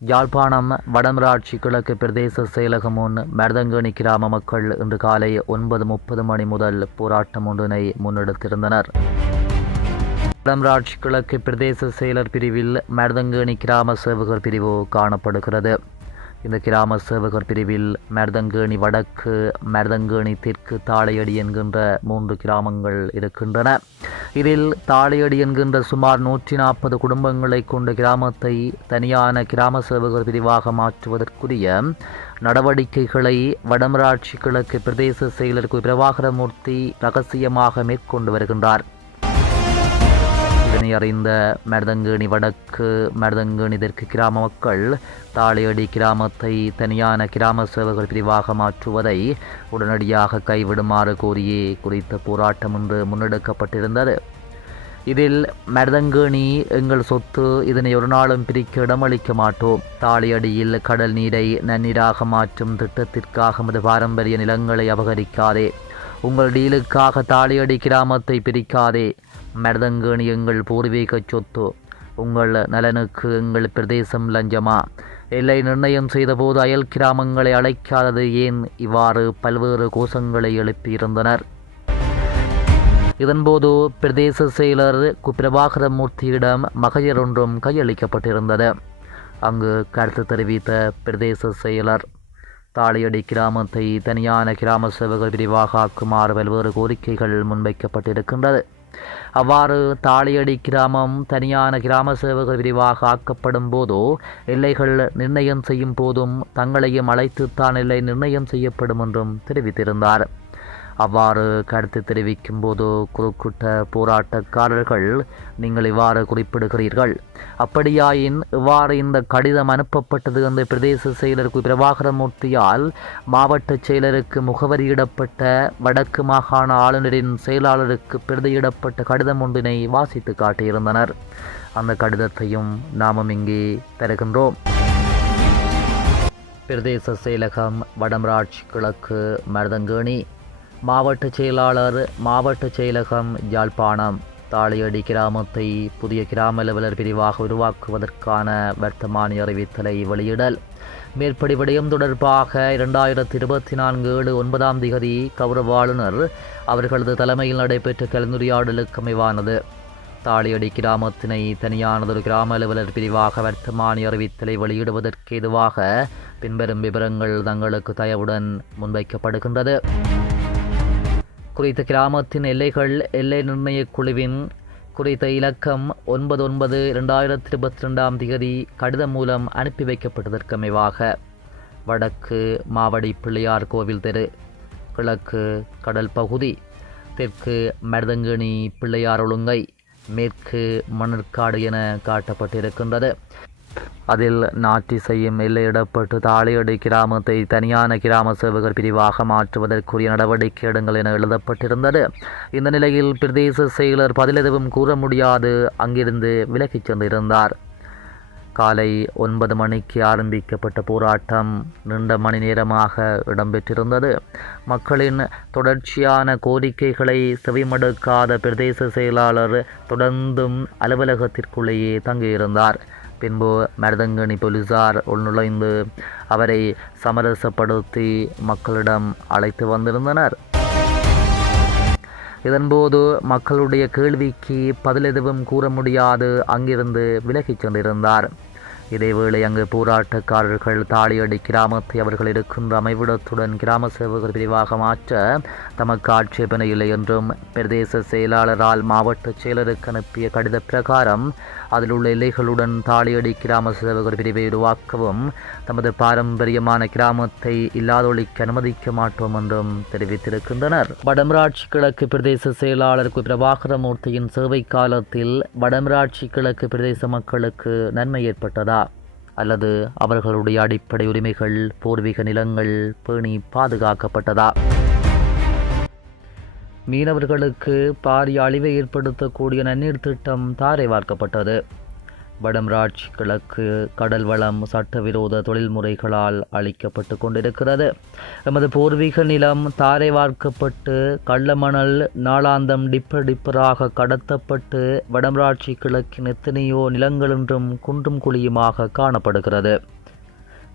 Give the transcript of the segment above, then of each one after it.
யாழ்ப்பாணம் வடமராட்சி கிழக்கு பிரதேச செயலகம் முன் மருதங்கேணி கிராம மக்கள் இன்று காலை 9:30 மணி முதல் போராட்டம் ஒன்றினை முன்னெடுத்திருந்தனர். வடமராட்சி கிழக்கு பிரதேச செயலர் பிரிவில் மருதங்கேணி கிராம சேவகர் பிரிவு காணப்படுகிறது. இந்த கிராம சேவகர் பிரிவில் மருதங்கேணி வடக்கு, மருதங்கேணி தெற்கு, தாளையடி என்கின்ற 3 கிராமங்கள் இருக்கின்றன. இதில் தாளையடி என்கின்ற சுமார் 140 குடும்பங்களை கொண்ட கிராமத்தை தனியான கிராம சேவகர் பிரிவாக மாற்றுவதற்குரிய நடவடிக்கைகளை வடமராட்சி கிழக்கு பிரதேச செயலர் பிரபாகரமூர்த்தி ரகசியமாக மேற்கொண்டு வருகின்றார். இதனை அறிந்த மருதங்கேணி வடக்கு, மருதங்கேணி தெற்கு கிராம மக்கள் தாளையடி கிராமத்தை தனியான கிராம சேவகர் பிரிவாக மாற்றுவதை உடனடியாக கைவிடுமாறு கோரியே குறித்த போராட்டம் இன்று முன்னெடுக்கப்பட்டிருந்தது. இதில் மருதங்கேணி எங்கள் சொத்து, இதனை ஒரு நாளும் பிரிக்க இடமளிக்க மாட்டோம். தாளையடியில் கடல் நீரை நன்னீராக மாற்றும் திட்டத்திற்காக நமது பாரம்பரிய நிலங்களை அபகரிக்காதே. உங்கள் டீலுக்காக தாளையடி கிராமத்தை பிரிக்காதே. மருதங்கேணி எங்கள் பூர்வீக சொத்து. உங்கள் நலனுக்கு எங்கள் பிரதேசம் லஞ்சமா? எல்லை நிர்ணயம் செய்தபோது அயல் கிராமங்களை அழைக்காதது ஏன்? இவ்வாறு பல்வேறு கோஷங்களை எழுப்பியிருந்தனர். இதன்போது பிரதேச செயலர் பிரபாகரமூர்த்தியிடம் மகஜர் ஒன்றும் கையளிக்கப்பட்டிருந்தது. அங்கு கருத்து தெரிவித்த பிரதேச செயலர் தாளையடி கிராமத்தை தனியான கிராம சேவகர் பிரிவாக ஆக்குமாறு பல்வேறு கோரிக்கைகள் முன்வைக்கப்பட்டிருக்கின்றது. அவ்வாறு தாளையடி கிராமம் தனியான கிராம சேவகர் பிரிவாக ஆக்கப்படும் போதோ, எல்லைகள் நிர்ணயம் செய்யும் போதும் தங்களையும் அழைத்துத்தான் எல்லை நிர்ணயம் செய்யப்படும் என்றும் தெரிவித்திருந்தார். அவ்வாறு கருத்து தெரிவிக்கும் போது குறுக்கிட்ட போராட்டக்காரர்கள், நீங்கள் இவ்வாறு குறிப்பிடுகிறீர்கள், அப்படியாயின் இவ்வாறு இந்த கடிதம் அனுப்பப்பட்டது என்று பிரதேச செயலருக்கு பிரபாகரமூர்த்தியால் மாவட்ட செயலருக்கு முகவரியிடப்பட்ட வடக்கு மாகாண ஆளுநரின் செயலாளருக்கு பிரதியிடப்பட்ட கடிதம் ஒன்றினை வாசித்து காட்டியிருந்தனர். அந்த கடிதத்தையும் நாமும் இங்கே தருகின்றோம். பிரதேச செயலகம் வடமராட்சி கிழக்கு, மருதங்கேணி. மாவட்ட செயலாளர், மாவட்ட செயலகம், யாழ்ப்பாணம். தாளையடி கிராமத்தை புதிய கிராம அலுவலர் பிரிவாக உருவாக்குவதற்கான வர்த்தமானி அறிவித்தலை வெளியிடல். மேற்படி விடயம் தொடர்பாக 2024 7/9 கௌரவ ஆளுநர் அவர்களது தலைமையில் நடைபெற்ற கலந்துரையாடலுக்கு அமைவானது. தாளையடி கிராமத்தினை தனியானதொரு கிராம அலுவலர் பிரிவாக வர்த்தமானி அறிவித்தலை வெளியிடுவதற்கு ஏதுவாக பின்வரும் விவரங்கள் தங்களுக்கு தயவுடன் முன்வைக்கப்படுகின்றது. குறித்த கிராமத்தின் எல்லைகள் எல்லை நிர்ணய குழுவின் குறித்த இலக்கம் 9/9/2022 கடிதம் மூலம் அனுப்பி வைக்கப்பட்டதற்கு அமைவாக வடக்கு மாவடி பிள்ளையார் கோவில் தெரு, கிழக்கு கடல் பகுதி, தெற்கு மருதங்கேணி பிள்ளையார் ஒழுங்கை, மேற்கு மணற்காடு என காட்டப்பட்டிருக்கின்றது. அதில் நாட்டிசையும் எல்லையிடப்பட்டு தாளையடி கிராமத்தை தனியான கிராம சேவகர் பிரிவாக மாற்றுவதற்குரிய நடவடிக்கை எடுங்கள் என எழுதப்பட்டிருந்தது. இந்த நிலையில் பிரதேச செயலர் பதில் எதுவும் கூற முடியாது அங்கிருந்து விலகிச் சென்றிருந்தார். காலை 9 மணிக்கு ஆரம்பிக்கப்பட்ட போராட்டம் நீண்ட மணி நேரமாக இடம்பெற்றிருந்தது. மக்களின் தொடர்ச்சியான கோரிக்கைகளை செவிமடுக்காத பிரதேச செயலாளர் தொடர்ந்தும் அலுவலகத்திற்குள்ளேயே தங்கியிருந்தார். பின்பு மருதங்கேணி போலீசார் உள்நுழைந்து அவரை சமரசப்படுத்தி மக்களிடம் அழைத்து வந்திருந்தனர். இதன்போது மக்களுடைய கேள்விக்கு பதில் எதுவும் கூற முடியாது அங்கிருந்து விலகிச் சென்றிருந்தார். இதேவேளை அங்கு போராட்டக்காரர்கள் தாளையடி கிராமத்தை அவர்கள் இருக்கின்ற அமைவிடத்துடன் கிராம சேவகர் பிரிவாக மாற்ற தமக்கு ஆட்சேபனை இல்லை என்றும், பிரதேச செயலாளரால் மாவட்ட செயலருக்கு அனுப்பிய கடித பிரகாரம் அதில் உள்ள எல்லைகளுடன் தாளையடி கிராம சேவகர் பிரிவை உருவாக்கவும் தமது பாரம்பரியமான கிராமத்தை இல்லாதொழிக்க அனுமதிக்க மாட்டோம் என்றும் தெரிவித்திருக்கின்றனர். வடமராட்சி கிழக்கு பிரதேச செயலாளர் பிரபாகரமூர்த்தியின் சேவை காலத்தில் வடமராட்சி கிழக்கு பிரதேச மக்களுக்கு நன்மை ஏற்பட்டதா அல்லது அவர்களுடைய அடிப்படை உரிமைகள், பூர்வீக நிலங்கள் பேணி பாதுகாக்கப்பட்டதா? மீனவர்களுக்கு பாரிய அழிவை ஏற்படுத்தக்கூடிய நன்னீர் திட்டம் தாரை வார்க்கப்பட்டது. வடமராட்சி கிழக்கு கடல் வளம் சட்டவிரோத தொழில்முறைகளால் அளிக்கப்பட்டு கொண்டிருக்கிறது. எமது பூர்வீக நிலம் தாரை வார்க்கப்பட்டு கள்ளமணல் நாளாந்தம் டிப்பராக கடத்தப்பட்டு வடமராட்சி கிழக்கின் எத்தனையோ நிலங்கள் இன்றும் குன்றும் குழியுமாக காணப்படுகிறது.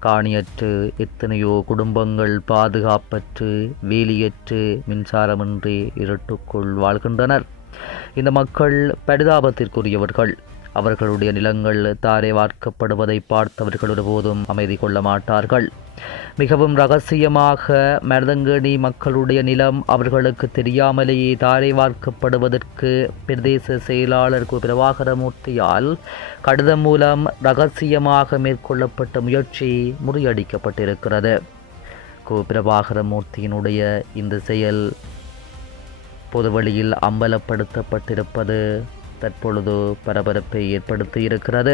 காணியற்று எத்தனையோ குடும்பங்கள் பாதுகாப்பற்று வேலியற்று மின்சாரமின்றி இருட்டுக்குள் வாழ்கின்றனர். இந்த மக்கள் பரிதாபத்திற்குரியவர்கள். அவர்களுடைய நிலங்கள் தாரை வார்க்கப்படுவதை பார்த்தவர்கள் ஒருபோதும் அமைதி கொள்ள மாட்டார்கள். மிகவும் ரகசியமாக மருதங்கேணி மக்களுடைய நிலம் அவர்களுக்கு தெரியாமலேயே தாரை வார்க்கப்படுவதற்கு பிரதேச செயலாளர் பிரபாகரமூர்த்தியால் கடிதம் மூலம் ரகசியமாக மேற்கொள்ளப்பட்ட முயற்சி முறியடிக்கப்பட்டிருக்கிறது. பிரபாகரமூர்த்தியினுடைய இந்த செயல் பொதுவெளியில் அம்பலப்படுத்தப்பட்டிருப்பது தற்பொழுது பரபரப்பை ஏற்படுத்தி இருக்கிறது.